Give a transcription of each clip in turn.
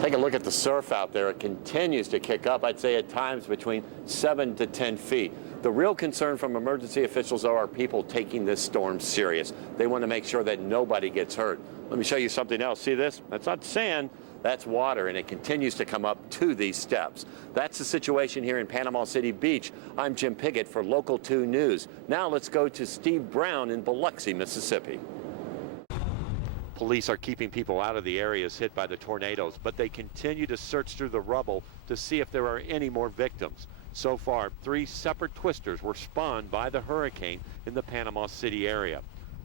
Take a look at the surf out there. It continues to kick up. I'd say at times between 7 to 10 feet. The real concern from emergency officials are people taking this storm serious. They want to make sure that nobody gets hurt. Let me show you something else. See this? That's not sand. That's water, and it continues to come up to these steps. That's the situation here in Panama City Beach. I'm Jim Piggott for Local 2 News. Now let's go to Steve Brown in Biloxi, Mississippi. Police are keeping people out of the areas hit by the tornadoes, but they continue to search through the rubble to see if there are any more victims. So far, 3 separate twisters were spawned by the hurricane in the Panama City area.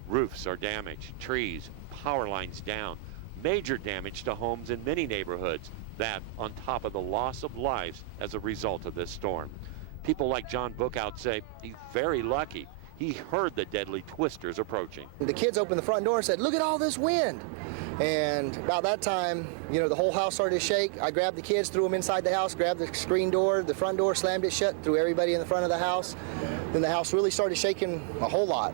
Roofs are damaged, trees, power lines down, major damage to homes in many neighborhoods. That on top of the loss of lives as a result of this storm. People like John Bookout say he's very lucky. He heard the deadly twisters approaching. The kids opened the front door and said, "Look at all this wind." And about that time, you know, the whole house started to shake. I grabbed the kids, threw them inside the house, grabbed the screen door, the front door, slammed it shut, threw everybody in the front of the house. Then the house really started shaking a whole lot.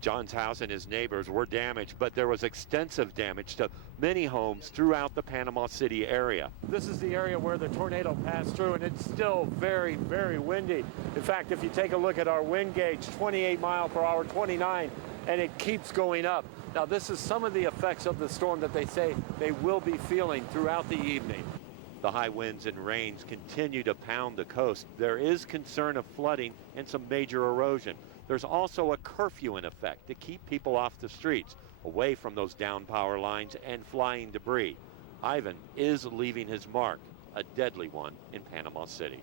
John's house and his neighbors were damaged, but there was extensive damage to many homes throughout the Panama City area. This is the area where the tornado passed through, and it's still very, very windy. In fact, if you take a look at our wind gauge, 28 mile per hour, 29, and it keeps going up. Now, this is some of the effects of the storm that they say they will be feeling throughout the evening. The high winds and rains continue to pound the coast. There is concern of flooding and some major erosion. There's also a curfew in effect to keep people off the streets, away from those down power lines and flying debris. Ivan is leaving his mark, a deadly one in Panama City.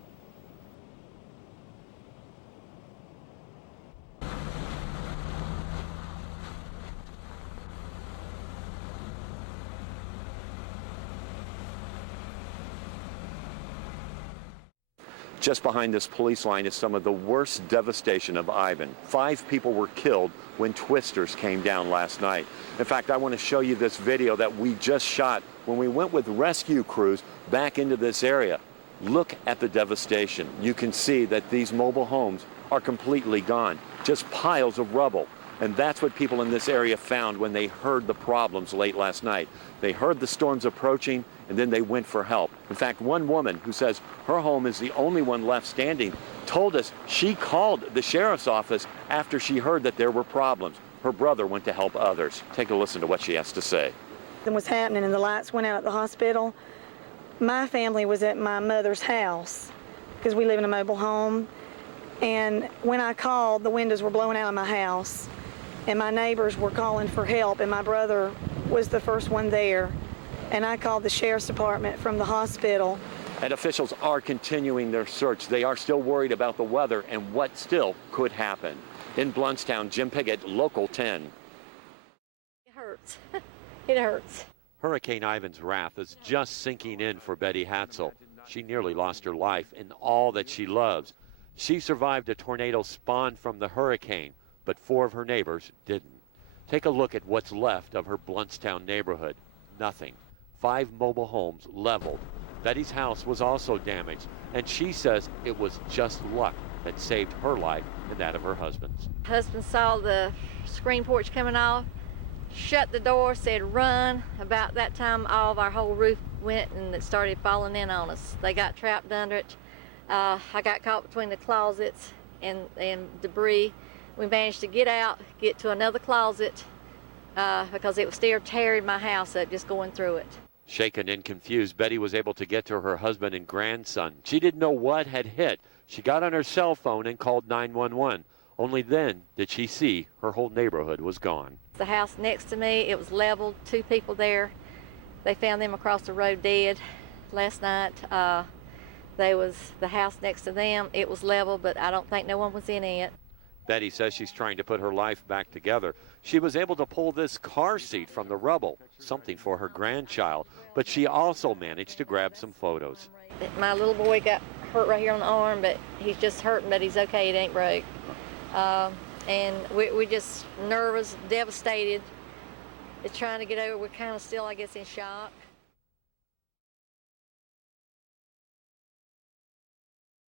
Just behind this police line is some of the worst devastation of Ivan. 5 people were killed when twisters came down last night. In fact, I want to show you this video that we just shot when we went with rescue crews back into this area. Look at the devastation. You can see that these mobile homes are completely gone, just piles of rubble. And that's what people in this area found when they heard the problems late last night. They heard the storms approaching, and then they went for help. In fact, one woman who says her home is the only one left standing told us she called the sheriff's office after she heard that there were problems. Her brother went to help others. Take a listen to what she has to say. Something was happening and the lights went out at the hospital. My family was at my mother's house because we live in a mobile home. And when I called, the windows were blowing out of my house. And my neighbors were calling for help, and my brother was the first one there. And I called the sheriff's department from the hospital. And officials are continuing their search. They are still worried about the weather and what still could happen. In Blountstown, Jim Piggott, Local 10. It hurts. It hurts. Hurricane Ivan's wrath is just sinking in for Betty Hatzel. She nearly lost her life in all that she loves. She survived a tornado spawned from the hurricane, but 4 of her neighbors didn't. Take a look at what's left of her Blountstown neighborhood. Nothing. 5 mobile homes leveled. Betty's house was also damaged, and she says it was just luck that saved her life and that of her husband's. Husband saw the screen porch coming off, shut the door, said run. About that time, all of our whole roof went and it started falling in on us. They got trapped under it. I got caught between the closets and debris. We managed to get out, get to another closet because it was still tearing my house up just going through it. Shaken and confused, Betty was able to get to her husband and grandson. She didn't know what had hit. She got on her cell phone and called 911. Only then did she see her whole neighborhood was gone. The house next to me, it was leveled, 2 people there. They found them across the road dead last night. The house next to them, it was leveled, but I don't think no one was in it. Betty says she's trying to put her life back together. She was able to pull this car seat from the rubble, something for her grandchild, but she also managed to grab some photos. My little boy got hurt right here on the arm, but he's just hurting, but he's okay, it ain't broke. And we're just nervous, devastated. It's trying to get over. We're kind of still, I guess, in shock.